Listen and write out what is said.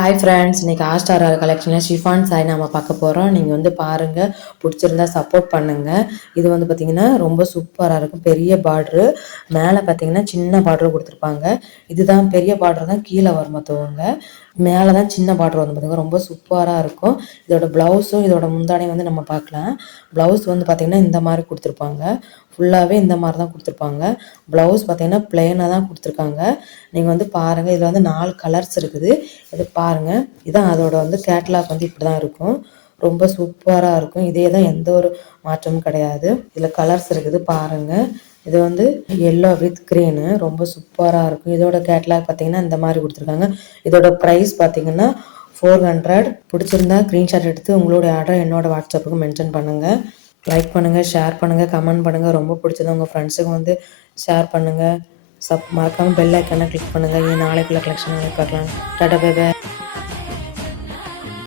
Hi friends, இன்னைக்கு ஆஸ்டார் கலெக்ஷனில் chiffon sorry நம்ம பார்க்க போகிறோம். நீங்கள் வந்து பாருங்கள், பிடிச்சிருந்தா சப்போர்ட் பண்ணுங்கள். இது வந்து பார்த்திங்கன்னா ரொம்ப சூப்பராக இருக்கும். பெரிய பார்ட்ரு, மேலே பார்த்திங்கன்னா சின்ன பார்டர் கொடுத்துருப்பாங்க. இதுதான் பெரிய பார்டர் தான் கீழே வரும் மற்றவங்க, மேலே தான் சின்ன பார்டர் வந்து பார்த்திங்கன்னா ரொம்ப சூப்பராக இருக்கும். இதோட ப்ளவுஸும் இதோட முந்தானையும் வந்து நம்ம பார்க்கலாம். ப்ளவுஸ் வந்து பார்த்திங்கன்னா இந்த மாதிரி கொடுத்துருப்பாங்க. ஃபுல்லாகவே இந்த மாதிரி தான் கொடுத்துருப்பாங்க. ப்ளவுஸ் பார்த்திங்கன்னா ப்ளெயினாக தான் கொடுத்துருக்காங்க. நீங்கள் வந்து பாருங்கள், இதில் வந்து 4 கலர்ஸ் இருக்குது. இது பாருங்கள், இதான் அதோட வந்து கேட்லாக் வந்து இப்படி தான் இருக்கும். ரொம்ப சூப்பராக இருக்கும். இதே தான், எந்த ஒரு மாற்றமும் கிடையாது. இதில் கலர்ஸ் இருக்குது பாருங்கள். இது வந்து எல்லோ வித் க்ரீனு, ரொம்ப சூப்பராக இருக்கும். இதோட கேட்லாக் பார்த்தீங்கன்னா இந்த மாதிரி கொடுத்துருக்காங்க. இதோட ப்ரைஸ் பார்த்தீங்கன்னா 400. பிடிச்சிருந்தா ஸ்க்ரீன்ஷாட் எடுத்து உங்களுடைய ஆர்டர் என்னோட வாட்ஸ்அப்புக்கு மென்ஷன் பண்ணுங்கள். லைக் பண்ணுங்கள், ஷேர் பண்ணுங்கள், கமெண்ட் பண்ணுங்கள். ரொம்ப பிடிச்சது உங்கள் ஃப்ரெண்ட்ஸுக்கு வந்து ஷேர் பண்ணுங்கள். மறக்காமல் பெல் ஐக்கானை கிளிக் பண்ணுங்கள். நாளைக்குள்ள கலெக்ஷன் பார்க்கலாம். Tata bye by.